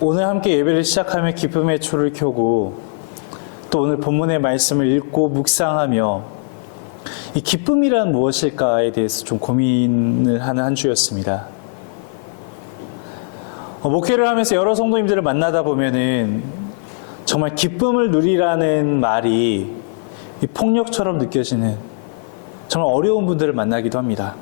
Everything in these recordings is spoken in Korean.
오늘 함께 예배를 시작하며 기쁨의 초를 켜고 또 오늘 본문의 말씀을 읽고 묵상하며 이 기쁨이란 무엇일까에 대해서 좀 고민을 하는 한 주였습니다. 목회를 하면서 여러 성도님들을 만나다 보면은 정말 기쁨을 누리라는 말이 이 폭력처럼 느껴지는 정말 어려운 분들을 만나기도 합니다.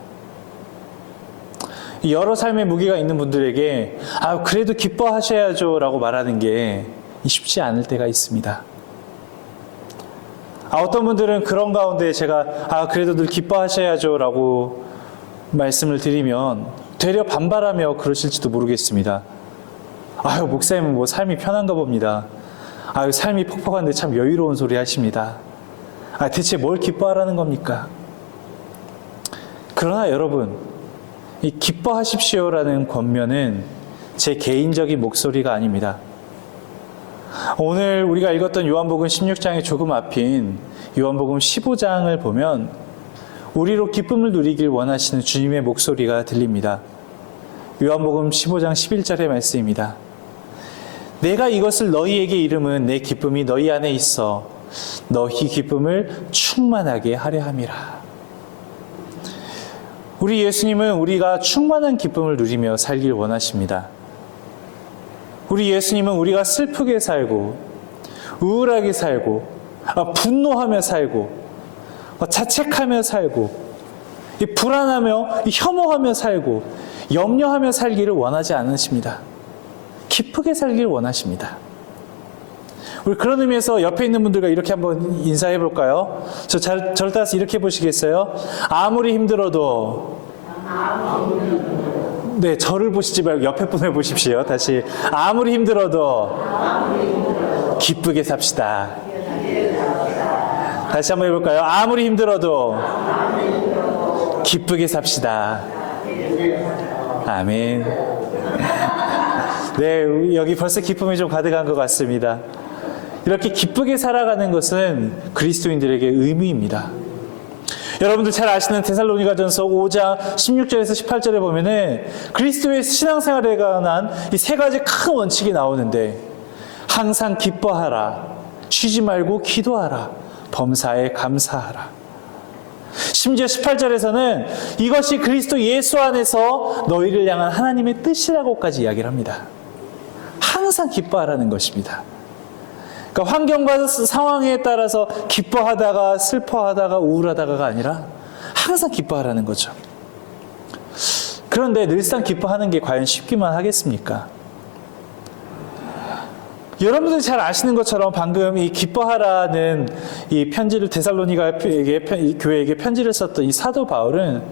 여러 삶의 무게가 있는 분들에게 그래도 기뻐하셔야죠 라고 말하는 게 쉽지 않을 때가 있습니다. 어떤 분들은 그런 가운데 제가 그래도 늘 기뻐하셔야죠 라고 말씀을 드리면 되려 반발하며 그러실지도 모르겠습니다. 목사님은 뭐 삶이 편한가 봅니다. 삶이 퍽퍽한데 참 여유로운 소리 하십니다. 대체 뭘 기뻐하라는 겁니까? 그러나 여러분, 이 기뻐하십시오라는 권면은 제 개인적인 목소리가 아닙니다. 오늘 우리가 읽었던 요한복음 16장의 조금 앞인 요한복음 15장을 보면 우리로 기쁨을 누리길 원하시는 주님의 목소리가 들립니다. 요한복음 15장 11절의 말씀입니다. 내가 이것을 너희에게 이름은 내 기쁨이 너희 안에 있어 너희 기쁨을 충만하게 하려 함이라. 우리 예수님은 우리가 충만한 기쁨을 누리며 살길 원하십니다. 우리 예수님은 우리가 슬프게 살고 우울하게 살고 분노하며 살고 자책하며 살고 불안하며 혐오하며 살고 염려하며 살기를 원하지 않으십니다. 기쁘게 살기를 원하십니다. 우리 그런 의미에서 옆에 있는 분들과 이렇게 한번 인사해 볼까요? 저를 따라서 이렇게 보시겠어요? 아무리 힘들어도 네, 저를 보시지 말고 옆에 분을 보십시오. 다시 아무리 힘들어도 기쁘게 삽시다. 다시 한번 해볼까요? 아무리 힘들어도 기쁘게 삽시다. 아멘. 네, 여기 벌써 기쁨이 좀 가득한 것 같습니다. 이렇게 기쁘게 살아가는 것은 그리스도인들에게 의무입니다. 여러분들 잘 아시는 데살로니가전서 5장 16절에서 18절에 보면은 그리스도의 신앙생활에 관한 이 세 가지 큰 원칙이 나오는데 항상 기뻐하라, 쉬지 말고 기도하라, 범사에 감사하라. 심지어 18절에서는 이것이 그리스도 예수 안에서 너희를 향한 하나님의 뜻이라고까지 이야기를 합니다. 항상 기뻐하라는 것입니다. 그러니까 환경과 상황에 따라서 기뻐하다가 슬퍼하다가 우울하다가가 아니라 항상 기뻐하라는 거죠. 그런데 늘상 기뻐하는 게 과연 쉽기만 하겠습니까? 여러분들이 잘 아시는 것처럼 방금 이 기뻐하라는 이 편지를 데살로니가 교회에게 편지를 썼던 이 사도 바울은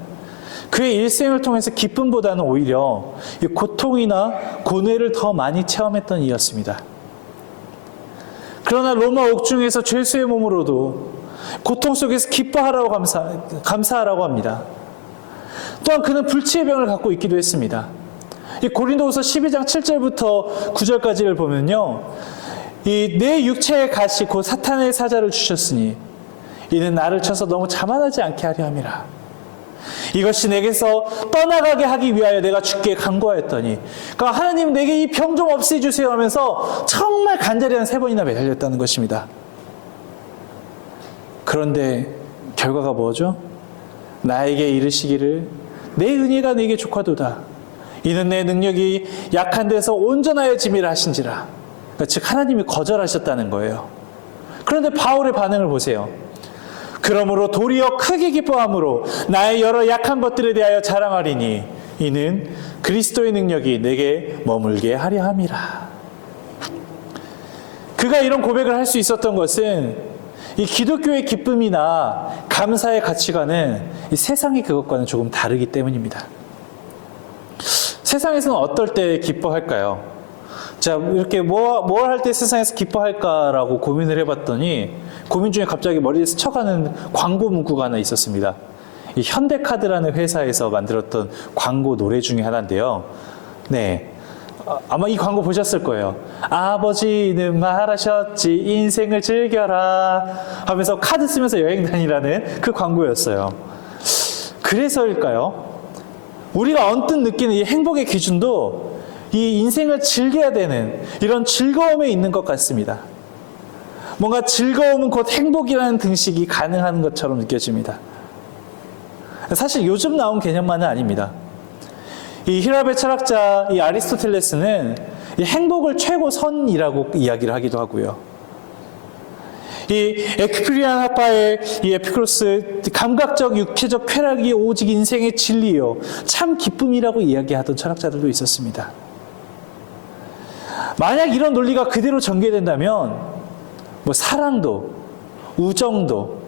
그의 일생을 통해서 기쁨보다는 오히려 이 고통이나 고뇌를 더 많이 체험했던 이였습니다. 그러나 로마 옥중에서 죄수의 몸으로도 고통 속에서 기뻐하라고 감사하라고 합니다. 또한 그는 불치의 병을 갖고 있기도 했습니다. 이 고린도후서 12장 7절부터 9절까지를 보면요, 이 내 육체의 가시 곧 사탄의 사자를 주셨으니 이는 나를 쳐서 너무 자만하지 않게 하려 함이라. 이것이 내게서 떠나가게 하기 위하여 내가 주께 간구하였더니, 그러니까 하나님 내게 이 병 좀 없애주세요 하면서 정말 간절히 한 3번이나 매달렸다는 것입니다. 그런데 결과가 뭐죠? 나에게 이르시기를 내 은혜가 내게 족하도다. 이는 내 능력이 약한 데서 온전하여 짐이라 하신지라. 그러니까 즉 하나님이 거절하셨다는 거예요. 그런데 바울의 반응을 보세요. 그러므로 도리어 크게 기뻐함으로 나의 여러 약한 것들에 대하여 자랑하리니 이는 그리스도의 능력이 내게 머물게 하려 함이라. 그가 이런 고백을 할 수 있었던 것은 이 기독교의 기쁨이나 감사의 가치관은 이 세상의 그것과는 조금 다르기 때문입니다. 세상에서는 어떨 때 기뻐할까요? 자, 이렇게 뭘 할 때 세상에서 기뻐할까라고 고민을 해봤더니 고민 중에 갑자기 머리에 스쳐가는 광고 문구가 하나 있었습니다. 이 현대카드라는 회사에서 만들었던 광고 노래 중에 하나인데요. 네, 아마 이 광고 보셨을 거예요. 아버지는 말하셨지 인생을 즐겨라 하면서 카드 쓰면서 여행 다니라는 그 광고였어요. 그래서일까요? 우리가 언뜻 느끼는 이 행복의 기준도 이 인생을 즐겨야 되는 이런 즐거움에 있는 것 같습니다. 뭔가 즐거움은 곧 행복이라는 등식이 가능한 것처럼 느껴집니다. 사실 요즘 나온 개념만은 아닙니다. 이 히랍의 철학자 이 아리스토텔레스는 이 행복을 최고선이라고 이야기를 하기도 하고요. 이 에피쿠리안 학파의 이 에피쿠로스 감각적 육체적 쾌락이 오직 인생의 진리요 참 기쁨이라고 이야기하던 철학자들도 있었습니다. 만약 이런 논리가 그대로 전개된다면 뭐 사랑도 우정도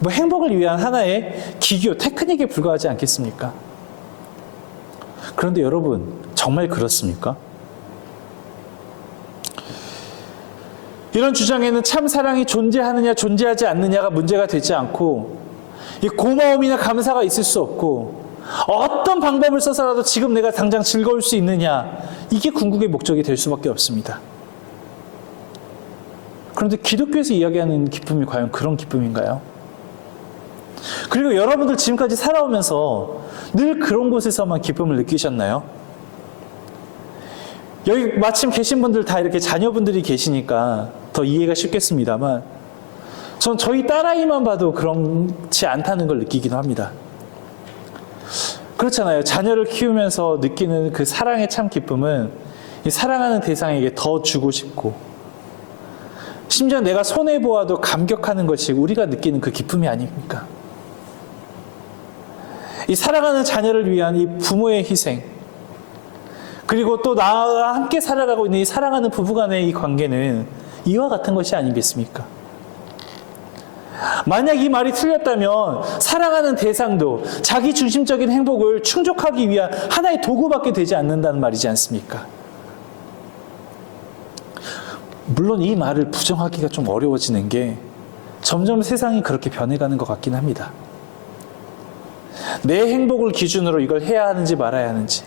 뭐 행복을 위한 하나의 기교 테크닉에 불과하지 않겠습니까? 그런데 여러분 정말 그렇습니까? 이런 주장에는 참 사랑이 존재하느냐 존재하지 않느냐가 문제가 되지 않고 이 고마움이나 감사가 있을 수 없고 어떤 방법을 써서라도 지금 내가 당장 즐거울 수 있느냐 이게 궁극의 목적이 될 수밖에 없습니다. 그런데 기독교에서 이야기하는 기쁨이 과연 그런 기쁨인가요? 그리고 여러분들 지금까지 살아오면서 늘 그런 곳에서만 기쁨을 느끼셨나요? 여기 마침 계신 분들 다 이렇게 자녀분들이 계시니까 더 이해가 쉽겠습니다만 전 저희 딸아이만 봐도 그렇지 않다는 걸 느끼기도 합니다. 그렇잖아요. 자녀를 키우면서 느끼는 그 사랑의 참 기쁨은 이 사랑하는 대상에게 더 주고 싶고 심지어 내가 손해보아도 감격하는 것이 우리가 느끼는 그 기쁨이 아닙니까? 이 사랑하는 자녀를 위한 이 부모의 희생 그리고 또 나와 함께 살아가고 있는 이 사랑하는 부부간의 이 관계는 이와 같은 것이 아니겠습니까? 만약 이 말이 틀렸다면 사랑하는 대상도 자기 중심적인 행복을 충족하기 위한 하나의 도구밖에 되지 않는다는 말이지 않습니까? 물론 이 말을 부정하기가 좀 어려워지는 게 점점 세상이 그렇게 변해가는 것 같긴 합니다. 내 행복을 기준으로 이걸 해야 하는지 말아야 하는지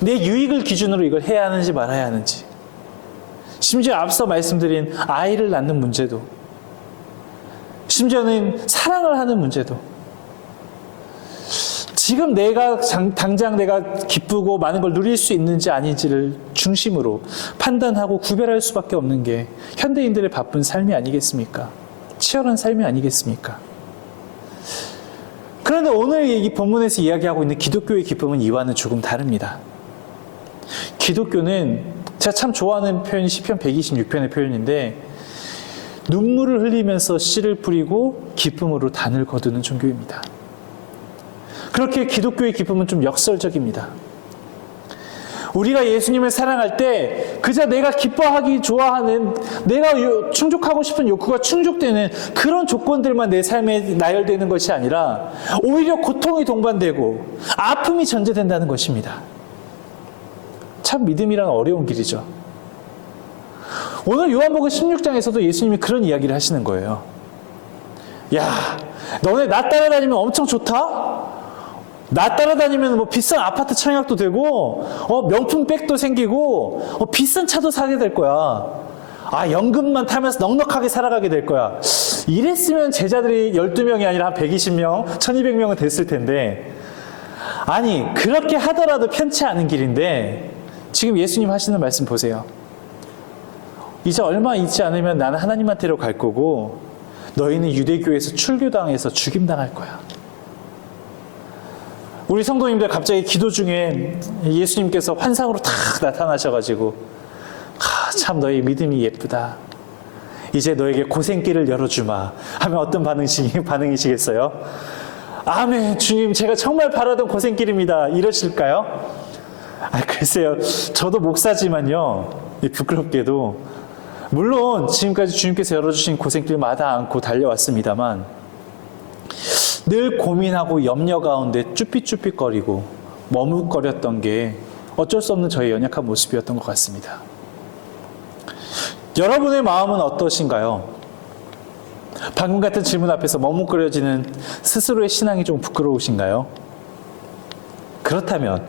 내 유익을 기준으로 이걸 해야 하는지 말아야 하는지 심지어 앞서 말씀드린 아이를 낳는 문제도 심지어는 사랑을 하는 문제도 지금 내가 당장 내가 기쁘고 많은 걸 누릴 수 있는지 아닌지를 중심으로 판단하고 구별할 수밖에 없는 게 현대인들의 바쁜 삶이 아니겠습니까? 치열한 삶이 아니겠습니까? 그런데 오늘 이 본문에서 이야기하고 있는 기독교의 기쁨은 이와는 조금 다릅니다. 기독교는 제가 참 좋아하는 표현이 시편 126편의 표현인데 눈물을 흘리면서 씨를 뿌리고 기쁨으로 단을 거두는 종교입니다. 그렇게 기독교의 기쁨은 좀 역설적입니다. 우리가 예수님을 사랑할 때 그저 내가 기뻐하기 좋아하는 내가 충족하고 싶은 욕구가 충족되는 그런 조건들만 내 삶에 나열되는 것이 아니라 오히려 고통이 동반되고 아픔이 전제된다는 것입니다. 참 믿음이란 어려운 길이죠. 오늘 요한복음 16장에서도 예수님이 그런 이야기를 하시는 거예요. 야, 너네 나 따라다니면 엄청 좋다? 나 따라다니면 뭐 비싼 아파트 청약도 되고 명품 백도 생기고 비싼 차도 사게 될 거야. 아, 연금만 타면서 넉넉하게 살아가게 될 거야. 이랬으면 제자들이 12명이 아니라 한 120명, 1200명은 됐을 텐데 아니 그렇게 하더라도 편치 않은 길인데 지금 예수님 하시는 말씀 보세요. 이제 얼마 있지 않으면 나는 하나님한테로 갈 거고 너희는 유대교에서 출교당해서 죽임당할 거야. 우리 성도님들 갑자기 기도 중에 예수님께서 환상으로 탁 나타나셔가지고 참 너희 믿음이 예쁘다. 이제 너에게 고생길을 열어주마 하면 어떤 반응이시겠어요? 아멘 주님 제가 정말 바라던 고생길입니다. 이러실까요? 글쎄요. 저도 목사지만요. 부끄럽게도 물론 지금까지 주님께서 열어주신 고생길 마다 않고 달려왔습니다만 늘 고민하고 염려 가운데 쭈삣쭈삣거리고 머뭇거렸던 게 어쩔 수 없는 저의 연약한 모습이었던 것 같습니다. 여러분의 마음은 어떠신가요? 방금 같은 질문 앞에서 머뭇거려지는 스스로의 신앙이 좀 부끄러우신가요? 그렇다면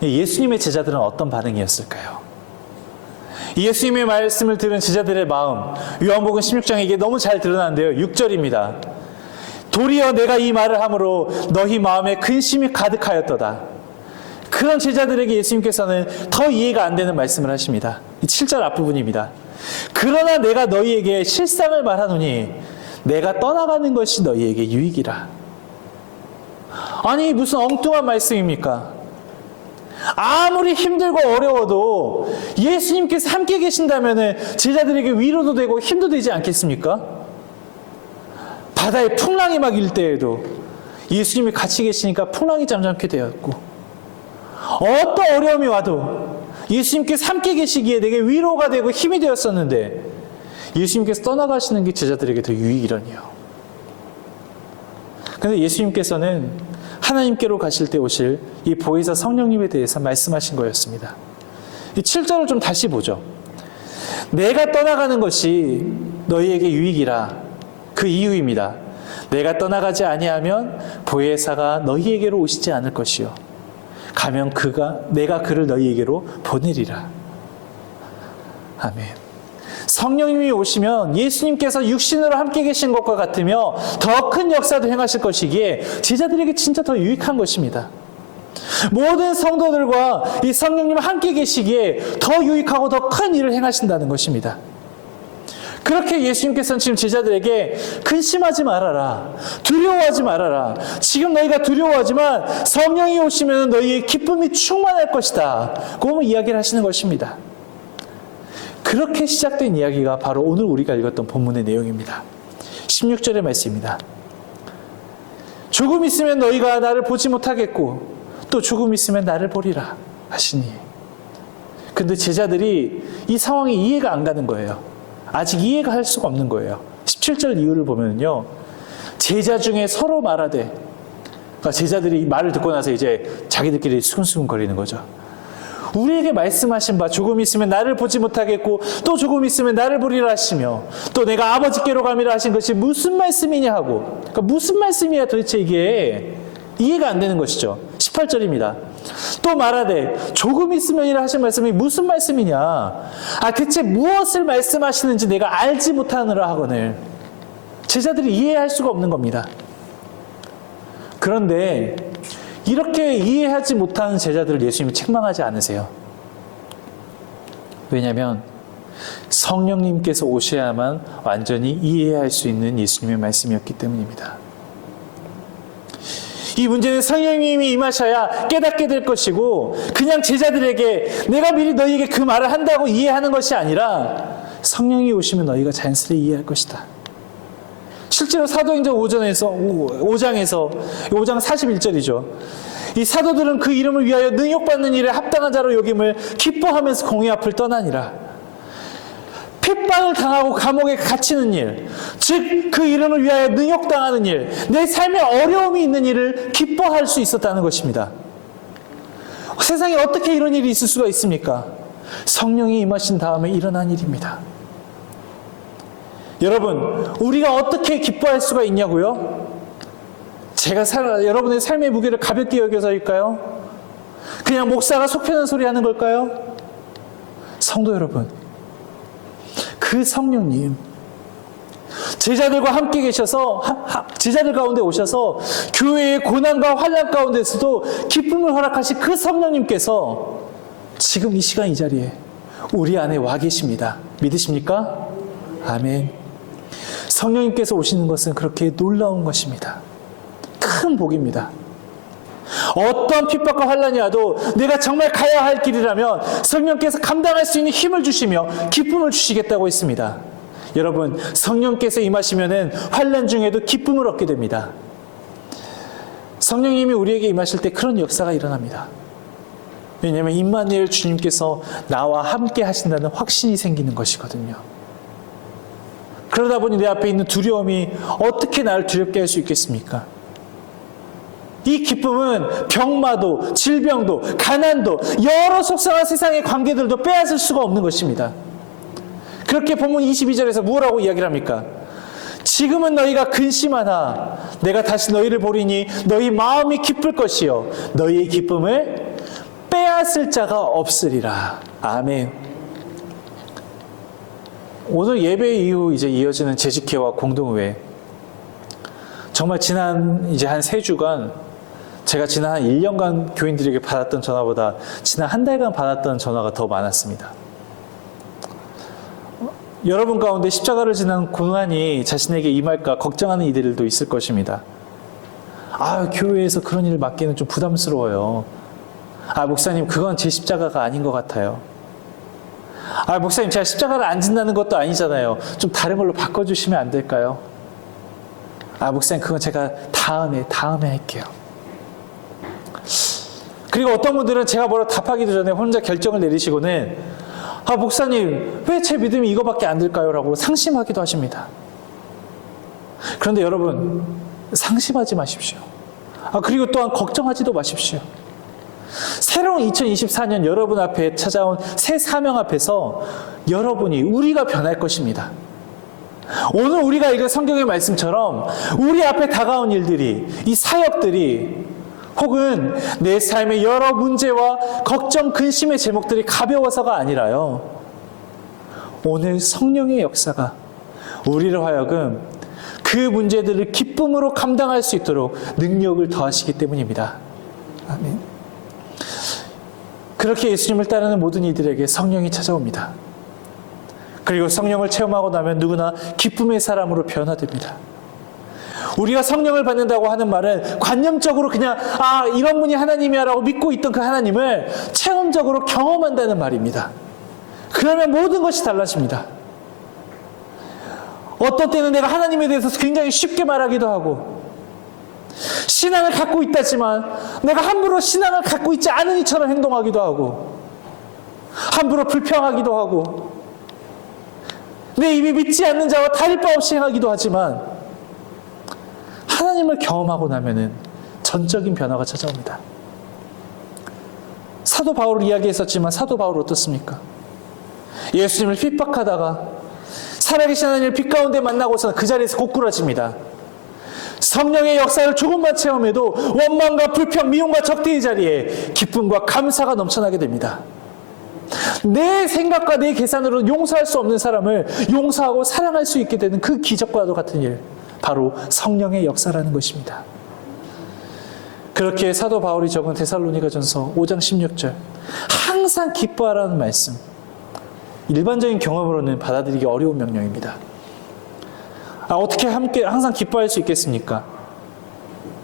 예수님의 제자들은 어떤 반응이었을까요? 예수님의 말씀을 들은 제자들의 마음, 요한복음 16장에 이게 너무 잘 드러나는데요. 6절입니다. 도리어 내가 이 말을 함으로 너희 마음에 근심이 가득하였도다. 그런 제자들에게 예수님께서는 더 이해가 안 되는 말씀을 하십니다. 7절 앞부분입니다. 그러나 내가 너희에게 실상을 말하노니 내가 떠나가는 것이 너희에게 유익이라. 아니 무슨 엉뚱한 말씀입니까? 아무리 힘들고 어려워도 예수님께서 함께 계신다면 제자들에게 위로도 되고 힘도 되지 않겠습니까? 바다에 풍랑이 막 일 때에도 예수님이 같이 계시니까 풍랑이 잠잠케 되었고, 어떤 어려움이 와도 예수님께서 함께 계시기에 내게 위로가 되고 힘이 되었었는데 예수님께서 떠나가시는 게 제자들에게 더 유익이라니요. 그런데 예수님께서는 하나님께로 가실 때 오실 이 보혜사 성령님에 대해서 말씀하신 거였습니다. 이 7절을 좀 다시 보죠. 내가 떠나가는 것이 너희에게 유익이라. 그 이유입니다. 내가 떠나가지 아니하면 보혜사가 너희에게로 오시지 않을 것이요 가면 내가 그를 너희에게로 보내리라. 아멘. 성령님이 오시면 예수님께서 육신으로 함께 계신 것과 같으며 더 큰 역사도 행하실 것이기에 제자들에게 진짜 더 유익한 것입니다. 모든 성도들과 이 성령님 함께 계시기에 더 유익하고 더 큰 일을 행하신다는 것입니다. 그렇게 예수님께서는 지금 제자들에게 근심하지 말아라, 두려워하지 말아라, 지금 너희가 두려워하지만 성령이 오시면 너희의 기쁨이 충만할 것이다, 그 이야기를 하시는 것입니다. 그렇게 시작된 이야기가 바로 오늘 우리가 읽었던 본문의 내용입니다. 16절의 말씀입니다. 조금 있으면 너희가 나를 보지 못하겠고 또 조금 있으면 나를 보리라 하시니. 근데 제자들이 이 상황이 이해가 안 가는 거예요. 아직 이해가 할 수가 없는 거예요. 17절 이유를 보면요, 제자 중에 서로 말하되, 그러니까 제자들이 말을 듣고 나서 이제 자기들끼리 수근수근 거리는 거죠. 우리에게 말씀하신 바 조금 있으면 나를 보지 못하겠고 또 조금 있으면 나를 보리라 하시며 또 내가 아버지께로 가미라 하신 것이 무슨 말씀이냐 하고, 그러니까 무슨 말씀이야 도대체 이게 이해가 안 되는 것이죠. 18절입니다. 또 말하되 조금 있으면이라 하신 말씀이 무슨 말씀이냐, 대체 무엇을 말씀하시는지 내가 알지 못하느라 하거늘. 제자들이 이해할 수가 없는 겁니다. 그런데 이렇게 이해하지 못하는 제자들을 예수님이 책망하지 않으세요. 왜냐하면 성령님께서 오셔야만 완전히 이해할 수 있는 예수님의 말씀이었기 때문입니다. 이 문제는 성령님이 임하셔야 깨닫게 될 것이고, 그냥 제자들에게 내가 미리 너희에게 그 말을 한다고 이해하는 것이 아니라 성령이 오시면 너희가 자연스레 이해할 것이다. 실제로 사도행전 5장에서 5장 41절이죠. 이 사도들은 그 이름을 위하여 능욕받는 일에 합당한 자로 여김을 기뻐하면서 공의 앞을 떠나니라. 핍박을 당하고 감옥에 갇히는 일, 즉 그 이름을 위하여 능욕당하는 일, 내 삶에 어려움이 있는 일을 기뻐할 수 있었다는 것입니다. 세상에 어떻게 이런 일이 있을 수가 있습니까? 성령이 임하신 다음에 일어난 일입니다. 여러분, 우리가 어떻게 기뻐할 수가 있냐고요? 제가 여러분의 삶의 무게를 가볍게 여겨서일까요? 그냥 목사가 속 편한 소리 하는 걸까요? 성도 여러분, 그 성령님, 제자들과 함께 계셔서 제자들 가운데 오셔서 교회의 고난과 환난 가운데서도 기쁨을 허락하신 그 성령님께서 지금 이 시간 이 자리에 우리 안에 와 계십니다. 믿으십니까? 아멘. 성령님께서 오시는 것은 그렇게 놀라운 것입니다. 큰 복입니다. 어떤 핍박과 환난이 와도 내가 정말 가야 할 길이라면 성령께서 감당할 수 있는 힘을 주시며 기쁨을 주시겠다고 했습니다. 여러분, 성령께서 임하시면은 환난 중에도 기쁨을 얻게 됩니다. 성령님이 우리에게 임하실 때 그런 역사가 일어납니다. 왜냐하면 임마누엘 주님께서 나와 함께 하신다는 확신이 생기는 것이거든요. 그러다 보니 내 앞에 있는 두려움이 어떻게 나를 두렵게 할 수 있겠습니까? 이 기쁨은 병마도, 질병도, 가난도, 여러 속상한 세상의 관계들도 빼앗을 수가 없는 것입니다. 그렇게 본문 22절에서 뭐라고 이야기를 합니까? 지금은 너희가 근심하나 내가 다시 너희를 보리니 너희 마음이 기쁠 것이요 너희의 기쁨을 빼앗을 자가 없으리라. 아멘. 오늘 예배 이후 이제 이어지는 재직회와 공동의회, 정말 지난 이제 한 3주간 제가 지난 한 1년간 교인들에게 받았던 전화보다 지난 한 달간 받았던 전화가 더 많았습니다. 여러분 가운데 십자가를 지난 고난이 자신에게 임할까 걱정하는 이들도 있을 것입니다. 교회에서 그런 일을 맡기는 좀 부담스러워요. 목사님, 그건 제 십자가가 아닌 것 같아요. 목사님, 제가 십자가를 안 진다는 것도 아니잖아요. 좀 다른 걸로 바꿔주시면 안 될까요? 목사님, 그건 제가 다음에 할게요. 그리고 어떤 분들은 제가 뭐라 답하기도 전에 혼자 결정을 내리시고는 목사님, 왜 제 믿음이 이거밖에 안 될까요? 라고 상심하기도 하십니다. 그런데 여러분, 상심하지 마십시오. 그리고 또한 걱정하지도 마십시오. 새로운 2024년 여러분 앞에 찾아온 새 사명 앞에서 우리가 변할 것입니다. 오늘 우리가 읽은 성경의 말씀처럼 우리 앞에 다가온 일들이, 이 사역들이, 혹은 내 삶의 여러 문제와 걱정, 근심의 제목들이 가벼워서가 아니라요, 오늘 성령의 역사가 우리를 하여금 그 문제들을 기쁨으로 감당할 수 있도록 능력을 더하시기 때문입니다. 아멘. 그렇게 예수님을 따르는 모든 이들에게 성령이 찾아옵니다. 그리고 성령을 체험하고 나면 누구나 기쁨의 사람으로 변화됩니다. 우리가 성령을 받는다고 하는 말은 관념적으로 그냥 이런 분이 하나님이야 라고 믿고 있던 그 하나님을 체험적으로 경험한다는 말입니다. 그러면 모든 것이 달라집니다. 어떤 때는 내가 하나님에 대해서 굉장히 쉽게 말하기도 하고, 신앙을 갖고 있다지만 내가 함부로 신앙을 갖고 있지 않은 이처럼 행동하기도 하고, 함부로 불평하기도 하고, 내 입이 믿지 않는 자와 다를 바 없이 행하기도 하지만, 하나님을 경험하고 나면은 전적인 변화가 찾아옵니다. 사도 바울을 이야기했었지만 사도 바울 어떻습니까? 예수님을 핍박하다가 살아계신 하나님을 빛 가운데 만나고서는 그 자리에서 고꾸라집니다. 성령의 역사를 조금만 체험해도 원망과 불평, 미움과 적대의 자리에 기쁨과 감사가 넘쳐나게 됩니다. 내 생각과 내 계산으로 용서할 수 없는 사람을 용서하고 사랑할 수 있게 되는 그 기적과도 같은 일, 바로 성령의 역사라는 것입니다. 그렇게 사도 바울이 적은 데살로니가전서 5장 16절, 항상 기뻐하라는 말씀, 일반적인 경험으로는 받아들이기 어려운 명령입니다. 어떻게 함께 항상 기뻐할 수 있겠습니까?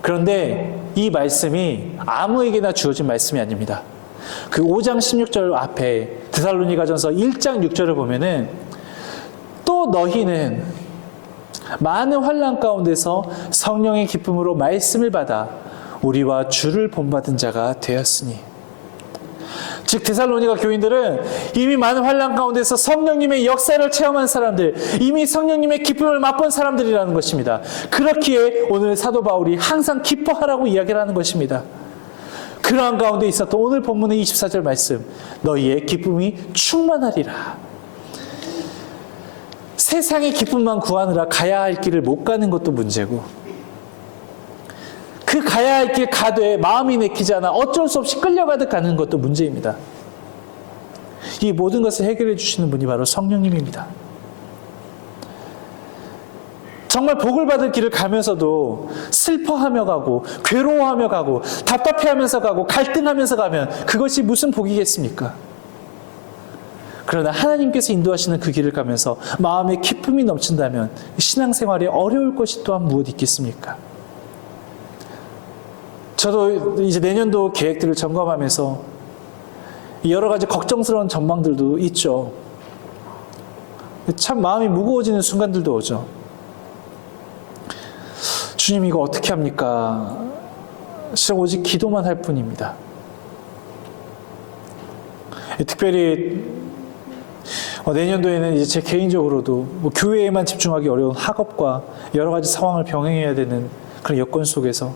그런데 이 말씀이 아무에게나 주어진 말씀이 아닙니다. 그 5장 16절 앞에 데살로니가전서 1장 6절을 보면은, 또 너희는 많은 환난 가운데서 성령의 기쁨으로 말씀을 받아 우리와 주를 본받은 자가 되었으니, 즉 데살로니가 교인들은 이미 많은 환난 가운데서 성령님의 역사를 체험한 사람들, 이미 성령님의 기쁨을 맛본 사람들이라는 것입니다. 그렇기에 오늘 사도 바울이 항상 기뻐하라고 이야기를 하는 것입니다. 그러한 가운데 있었던 오늘 본문의 24절 말씀, 너희의 기쁨이 충만하리라. 세상의 기쁨만 구하느라 가야 할 길을 못 가는 것도 문제고, 그 가야 할 길 가되 마음이 내키지 않아 어쩔 수 없이 끌려가듯 가는 것도 문제입니다. 이 모든 것을 해결해 주시는 분이 바로 성령님입니다. 정말 복을 받을 길을 가면서도 슬퍼하며 가고, 괴로워하며 가고, 답답해하면서 가고, 갈등하면서 가면 그것이 무슨 복이겠습니까? 그러나 하나님께서 인도하시는 그 길을 가면서 마음에 기쁨이 넘친다면 신앙생활에 어려울 것이 또한 무엇 있겠습니까? 저도 이제 내년도 계획들을 점검하면서 여러 가지 걱정스러운 전망들도 있죠. 참 마음이 무거워지는 순간들도 오죠. 주님, 이거 어떻게 합니까? 진짜 오직 기도만 할 뿐입니다. 특별히 내년도에는 이제 제 개인적으로도 교회에만 집중하기 어려운 학업과 여러 가지 상황을 병행해야 되는 그런 여건 속에서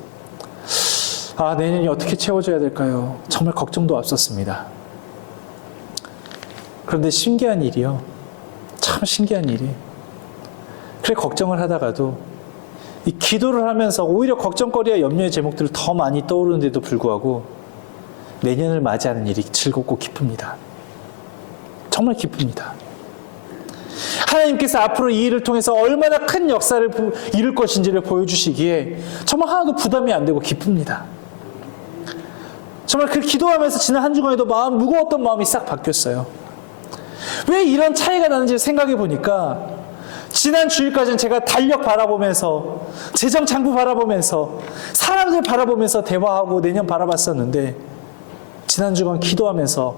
내년이 어떻게 채워져야 될까요? 정말 걱정도 앞섰습니다. 그런데 신기한 일이요. 참 신기한 일이, 그래 걱정을 하다가도 이 기도를 하면서 오히려 걱정거리와 염려의 제목들을 더 많이 떠오르는데도 불구하고 내년을 맞이하는 일이 즐겁고 기쁩니다. 정말 기쁩니다. 하나님께서 앞으로 이 일을 통해서 얼마나 큰 역사를 이룰 것인지를 보여주시기에 정말 하나도 부담이 안 되고 기쁩니다. 정말 그 기도하면서 지난 한 주간에도 무거웠던 마음이 싹 바뀌었어요. 왜 이런 차이가 나는지 생각해 보니까 지난 주일까지는 제가 달력 바라보면서 재정 장부 바라보면서 사람들 바라보면서 대화하고 내년 바라봤었는데 지난 주간 기도하면서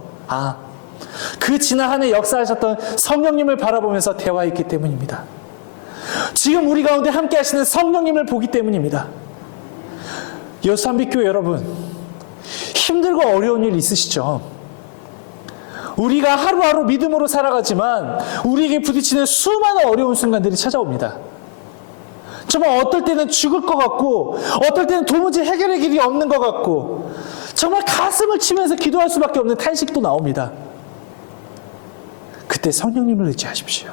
그 지난 한 해 역사하셨던 성령님을 바라보면서 대화했기 때문입니다. 지금 우리 가운데 함께 하시는 성령님을 보기 때문입니다. 여수한빛교회 여러분, 힘들고 어려운 일 있으시죠? 우리가 하루하루 믿음으로 살아가지만 우리에게 부딪히는 수많은 어려운 순간들이 찾아옵니다. 정말 어떨 때는 죽을 것 같고 어떨 때는 도무지 해결의 길이 없는 것 같고 정말 가슴을 치면서 기도할 수밖에 없는 탄식도 나옵니다. 그때 성령님을 의지하십시오.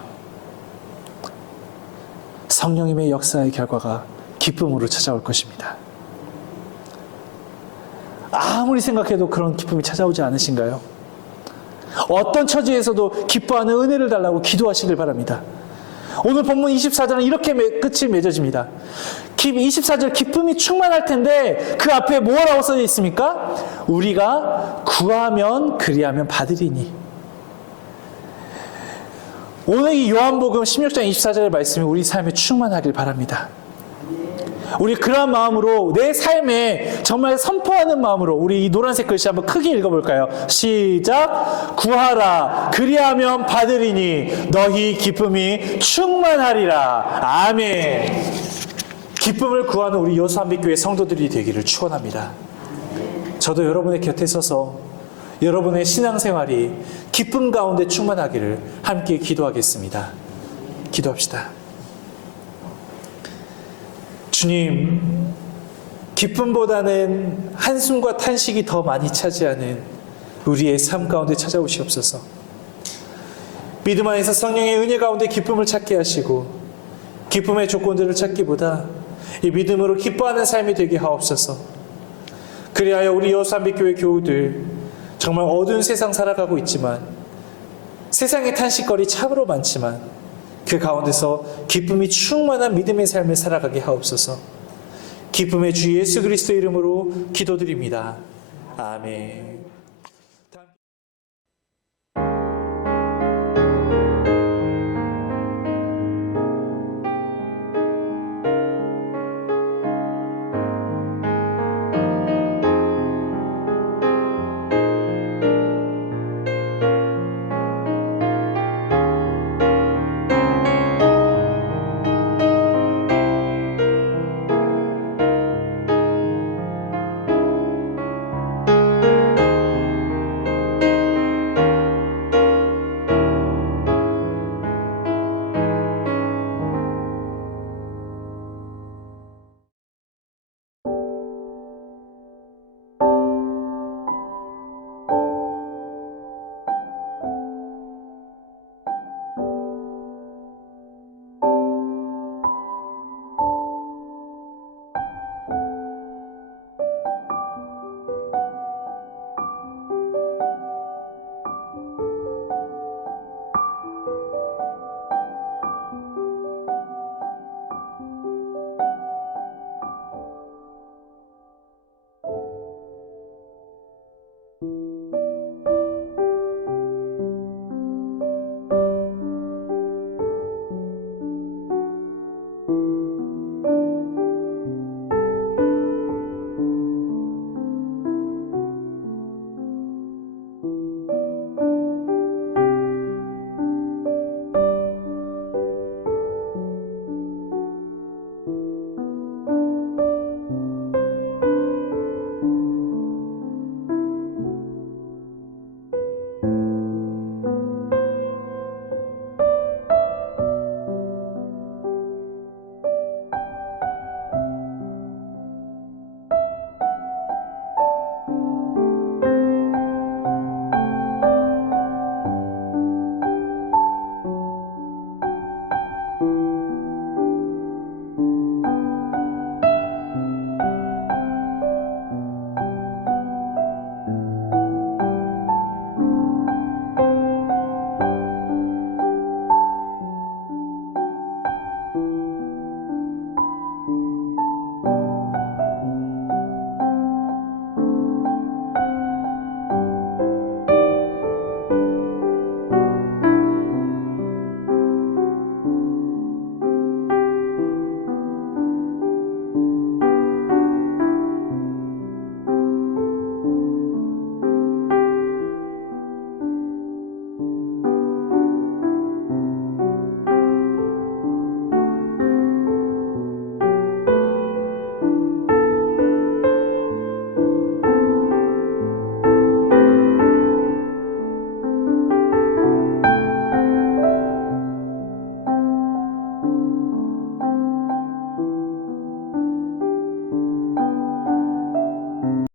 성령님의 역사의 결과가 기쁨으로 찾아올 것입니다. 아무리 생각해도 그런 기쁨이 찾아오지 않으신가요? 어떤 처지에서도 기뻐하는 은혜를 달라고 기도하시길 바랍니다. 오늘 본문 24절은 이렇게 끝이 맺어집니다. 24절 기쁨이 충만할 텐데 그 앞에 뭐라고 써져 있습니까? 우리가 구하면 그리하면 받으리니. 오늘 이 요한복음 16장 24절의 말씀이 우리 삶에 충만하길 바랍니다. 우리 그러한 마음으로 내 삶에 정말 선포하는 마음으로 우리 이 노란색 글씨 한번 크게 읽어볼까요? 시작! 구하라 그리하면 받으리니 너희 기쁨이 충만하리라. 아멘. 기쁨을 구하는 우리 여수한빛교회 성도들이 되기를 축원합니다. 저도 여러분의 곁에 서서 여러분의 신앙생활이 기쁨 가운데 충만하기를 함께 기도하겠습니다. 기도합시다. 주님, 기쁨보다는 한숨과 탄식이 더 많이 차지하는 우리의 삶 가운데 찾아오시옵소서. 믿음 안에서 성령의 은혜 가운데 기쁨을 찾게 하시고 기쁨의 조건들을 찾기보다 이 믿음으로 기뻐하는 삶이 되게 하옵소서. 그리하여 우리 여수한빛교회 교우들 정말 어두운 세상 살아가고 있지만 세상의 탄식거리 참으로 많지만 그 가운데서 기쁨이 충만한 믿음의 삶을 살아가게 하옵소서. 기쁨의 주 예수 그리스도 이름으로 기도드립니다. 아멘.